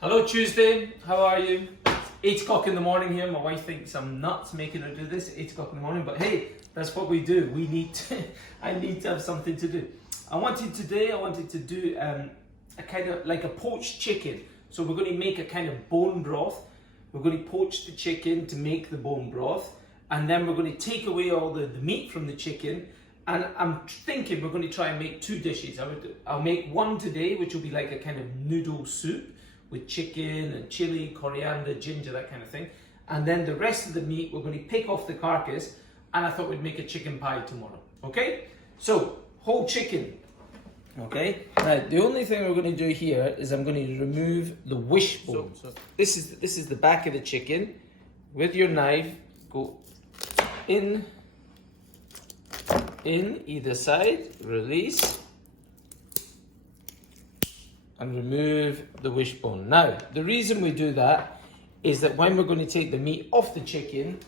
Hello Tuesday, how are you? 8 o'clock in the morning here. My wife thinks I'm nuts making her do this at 8 o'clock in the morning, but hey, that's what we do. I need to have something to do. I wanted to do a kind of like a poached chicken. So we're going to make a kind of bone broth. We're going to poach the chicken to make the bone broth, and then we're going to take away all the meat from the chicken. And I'm thinking we're going to try and make two dishes. I'll make one today, which will be like a kind of noodle soup with chicken and chili, coriander, ginger, that kind of thing. And then the rest of the meat, we're going to pick off the carcass, and I thought we'd make a chicken pie tomorrow, okay? So, whole chicken, okay? Now, the only thing we're going to do here is I'm going to remove the wishbone. So this is the back of the chicken. With your knife, go in either side, release, and remove the wishbone. Now, the reason we do that is that when we're going to take the meat off the chicken,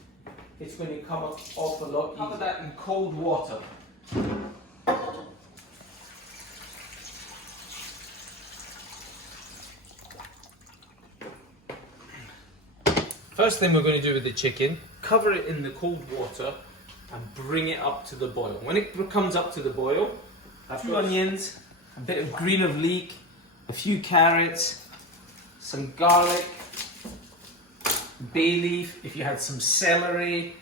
it's going to come off a lot easier. Cover that in cold water. First thing we're going to do with the chicken, cover it in the cold water and bring it up to the boil. When it comes up to the boil, I've got 2 onions, a bit of green of leek, a few carrots, some garlic, bay leaf. If you had some celery,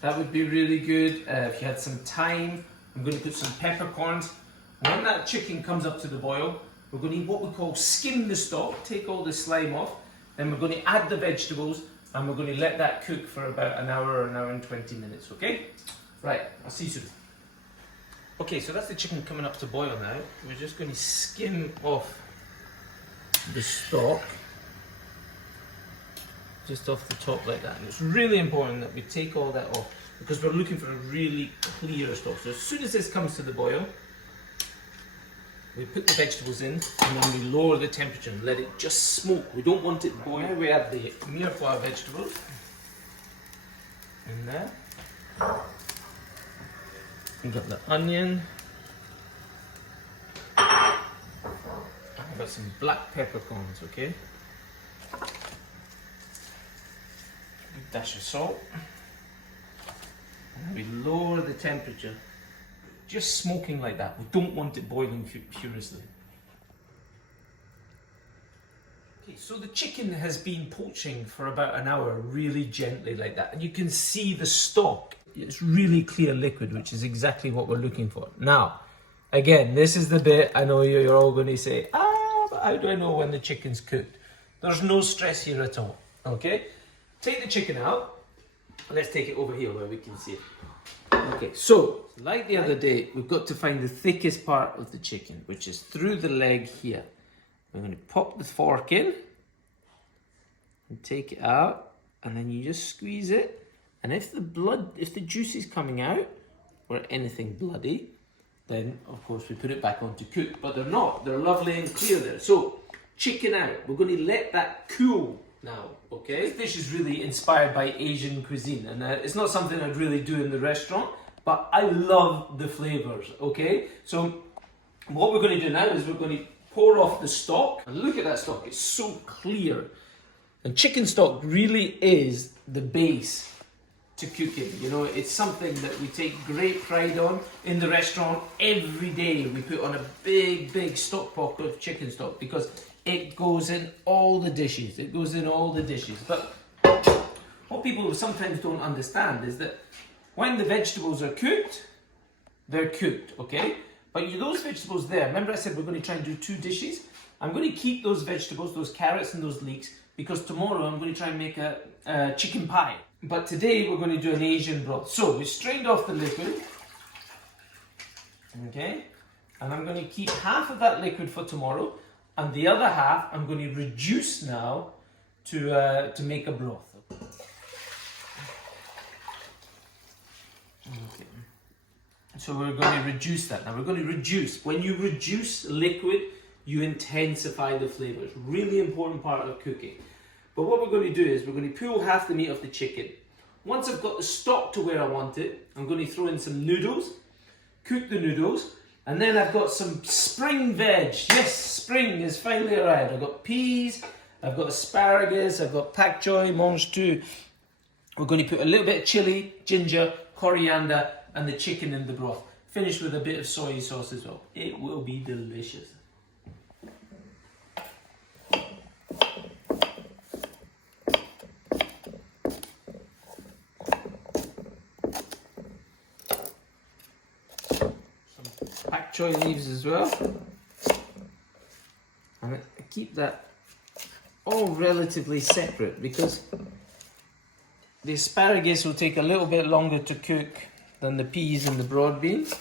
that would be really good. If you had some thyme, I'm going to put some peppercorns. When that chicken comes up to the boil, we're going to what we call skim the stock, take all the slime off. Then we're going to add the vegetables, and we're going to let that cook for about an hour or an hour and 20 minutes, okay? Right, I'll see you soon. Okay, so that's the chicken coming up to boil now. We're just going to skim off the stock, just off the top like that. And it's really important that we take all that off because we're looking for a really clear stock. So as soon as this comes to the boil, we put the vegetables in and then we lower the temperature and let it just smoke. We don't want it boiling. Now we add the mireflower vegetables in there. We've got the onion. I've got some black peppercorns, okay? A dash of salt. And we lower the temperature. Just smoking like that. We don't want it boiling furiously. Okay, so the chicken has been poaching for about an hour, really gently like that. And you can see the stock. It's really clear liquid, which is exactly what we're looking for. Now, again, this is the bit I know you're all going to say, but how do I know when the chicken's cooked? There's no stress here at all, okay? Take the chicken out. Let's take it over here where we can see it. Okay, so like the other day, we've got to find the thickest part of the chicken, which is through the leg here. We're going to pop the fork in and take it out, and then you just squeeze it. And if the juice is coming out, or anything bloody, then of course we put it back on to cook. But they're not, they're lovely and clear there. So, chicken out. We're going to let that cool now, okay? This dish is really inspired by Asian cuisine, and it's not something I'd really do in the restaurant, but I love the flavors, okay? So, what we're going to do now is we're going to pour off the stock. And look at that stock, it's so clear. And chicken stock really is the base to cooking. You know, it's something that we take great pride on in the restaurant. Every day we put on a big stock pot of chicken stock because it goes in all the dishes. It goes in all the dishes. But what people sometimes don't understand is that when the vegetables are cooked, they're cooked, okay? But those vegetables there, remember I said we're going to try and do two dishes? I'm going to keep those vegetables, those carrots and those leeks, because tomorrow I'm going to try and make a chicken pie. But today we're going to do an Asian broth. So we strained off the liquid, okay? And I'm going to keep half of that liquid for tomorrow, and the other half I'm going to reduce now to make a broth. Okay. So we're going to reduce that. Now we're going to reduce. When you reduce liquid, you intensify the flavors. Really important part of cooking. But what we're going to do is we're going to pull half the meat off the chicken. Once I've got the stock to where I want it, I'm going to throw in some noodles, cook the noodles, and then I've got some spring veg. Yes, spring is finally arrived. I've got peas, I've got asparagus, I've got pak choy, mange tout. We're going to put a little bit of chili, ginger, coriander, and the chicken in the broth. Finish with a bit of soy sauce as well. It will be delicious. Some pak choy leaves as well. And I keep that all relatively separate because the asparagus will take a little bit longer to cook than the peas and the broad beans.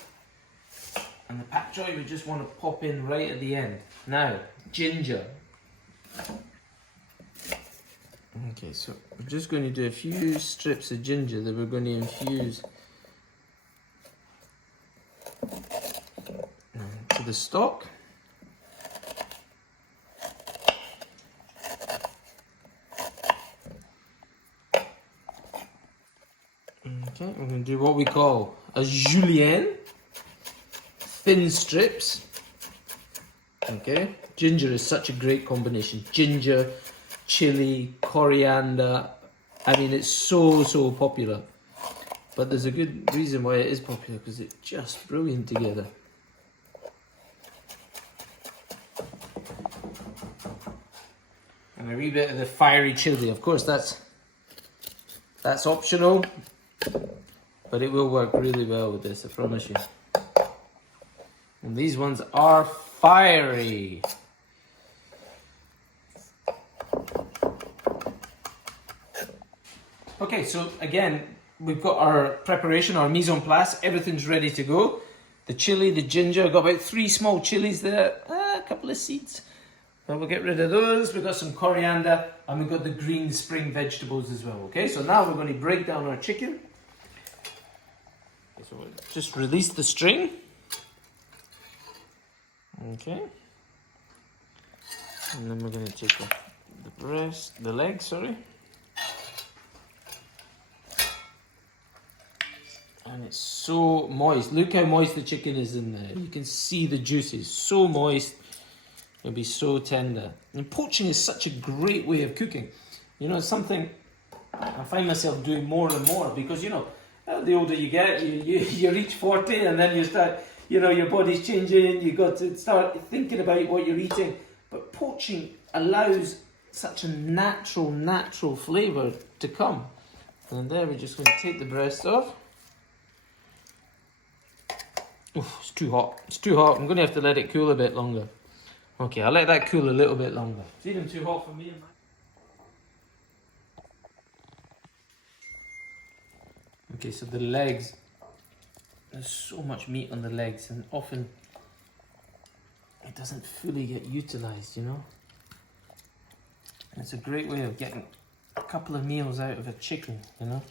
And the pak choy we just want to pop in right at the end. Now, ginger. Okay, so we're just going to do a few strips of ginger that we're going to infuse to the stock. Okay, we're going to do what we call a julienne, thin strips. Okay, ginger is such a great combination. Ginger, chili, coriander. I mean, it's so popular. But there's a good reason why it is popular, because it's just brilliant together. And a wee bit of the fiery chili. Of course, that's optional. But it will work really well with this, I promise you. And these ones are fiery. Okay, so again, we've got our preparation, our mise en place. Everything's ready to go. The chili, the ginger, I've got about 3 small chilies there, a couple of seeds. But we'll get rid of those. We've got some coriander, and we've got the green spring vegetables as well. Okay, so now we're going to break down our chicken. So we'll just release the string. Okay. And then we're going to take the leg, sorry. And it's so moist. Look how moist the chicken is in there. You can see the juices. So moist. It'll be so tender. And poaching is such a great way of cooking. You know, it's something I find myself doing more and more because, you know, the older you get, you reach 40 and then you start, you know, your body's changing, you got to start thinking about what you're eating. But poaching allows such a natural flavour to come. And there we're just going to take the breast off. Oof, it's too hot. It's too hot. I'm going to have to let it cool a bit longer. Okay, I'll let that cool a little bit longer. It's even too hot for me. Okay, so the legs, there's so much meat on the legs and often it doesn't fully get utilised, you know. It's a great way of getting a couple of meals out of a chicken, you know.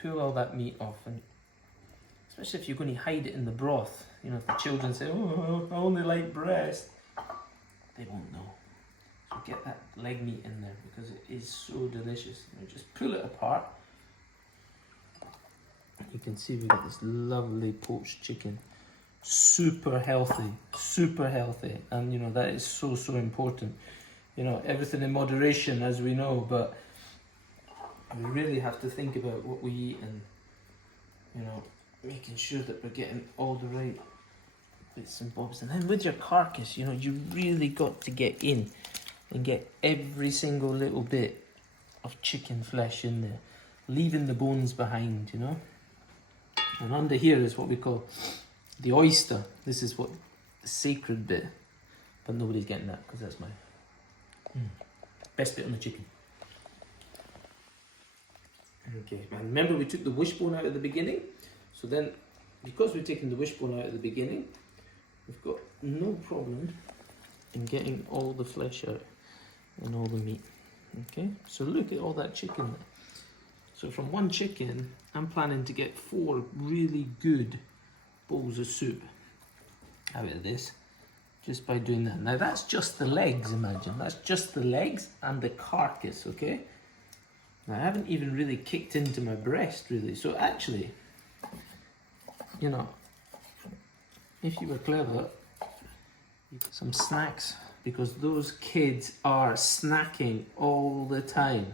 Pull all that meat off, and especially if you're going to hide it in the broth. You know, if the children say, "Oh, I only like breast," they won't know. So get that leg meat in there because it is so delicious. You just pull it apart. You can see we got this lovely poached chicken. Super healthy, and you know that is so important. You know, everything in moderation, as we know, but we really have to think about what we eat and, you know, making sure that we're getting all the right bits and bobs. And then with your carcass, you know, you really got to get in and get every single little bit of chicken flesh in there, leaving the bones behind, you know. And under here is what we call the oyster. This is what the sacred bit, but nobody's getting that because that's my best bit on the chicken. Okay, and remember we took the wishbone out at the beginning, so then because we've taken the wishbone out at the beginning, we've got no problem in getting all the flesh out and all the meat. Okay, so look at all that chicken there. So from one chicken, I'm planning to get 4 really good bowls of soup out of this, just by doing that. Now that's just the legs, imagine. That's just the legs and the carcass, okay? Now, I haven't even really kicked into my breast, really. So actually, you know, if you were clever, some snacks, because those kids are snacking all the time.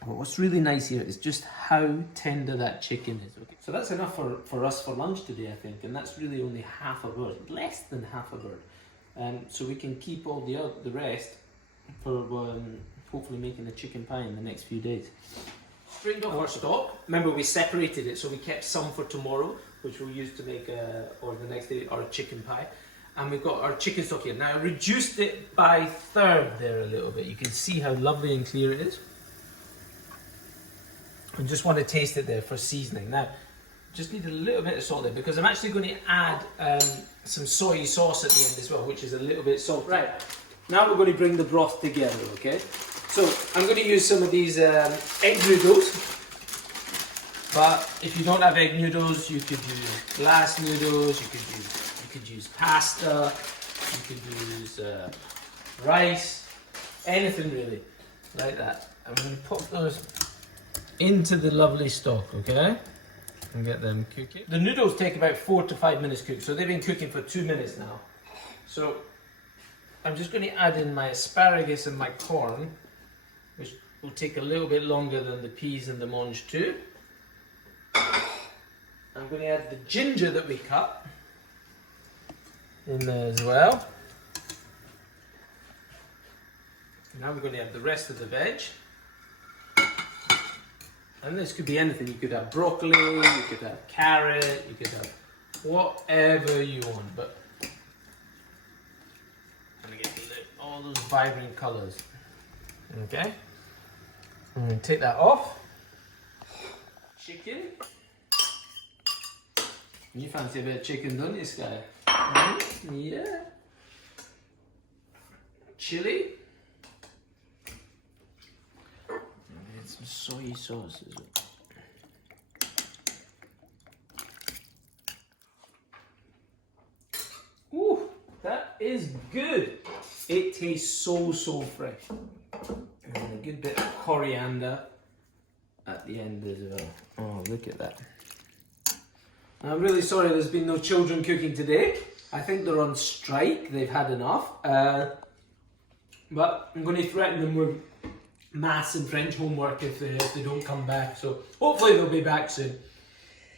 But what's really nice here is just how tender that chicken is. Okay, so that's enough for us for lunch today, I think, and that's really only half a bird, less than half a bird. So we can keep all the rest for hopefully making the chicken pie in the next few days. Strained off our stock. Remember, we separated it, so we kept some for tomorrow, which we'll use to make, or the next day, our chicken pie. And we've got our chicken stock here. Now I reduced it by third there a little bit. You can see how lovely and clear it is. I just want to taste it there for seasoning. Now, just need a little bit of salt there because I'm actually going to add some soy sauce at the end as well, which is a little bit salty. Right, now we're going to bring the broth together, okay? So I'm going to use some of these egg noodles, but if you don't have egg noodles, you could use glass noodles, you could use pasta, you could use rice, anything really, like that. I'm going to put those into the lovely stock, okay? And get them cooking. The noodles take about 4 to 5 minutes cook, so they've been cooking for 2 minutes now. So I'm just going to add in my asparagus and my corn, which will take a little bit longer than the peas and the mange too. I'm going to add the ginger that we cut in there as well. Now we're going to add the rest of the veg. And this could be anything. You could have broccoli, you could have carrot, you could have whatever you want. But I'm going to get all those vibrant colours. Okay? I'm going to take that off. Chicken. You fancy a bit of chicken, don't you, Sky? Yeah. Chili. Some soy sauce as well. Ooh, that is good. It tastes so fresh. And a good bit of coriander at the end as well. Oh, look at that. I'm really sorry there's been no children cooking today. I think they're on strike. They've had enough. But I'm going to threaten them with maths and French homework if they don't come back. So hopefully they'll be back soon.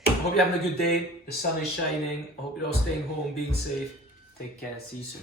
I hope you're having a good day. The sun is shining. I hope you're all staying home, being safe. Take care. See you soon.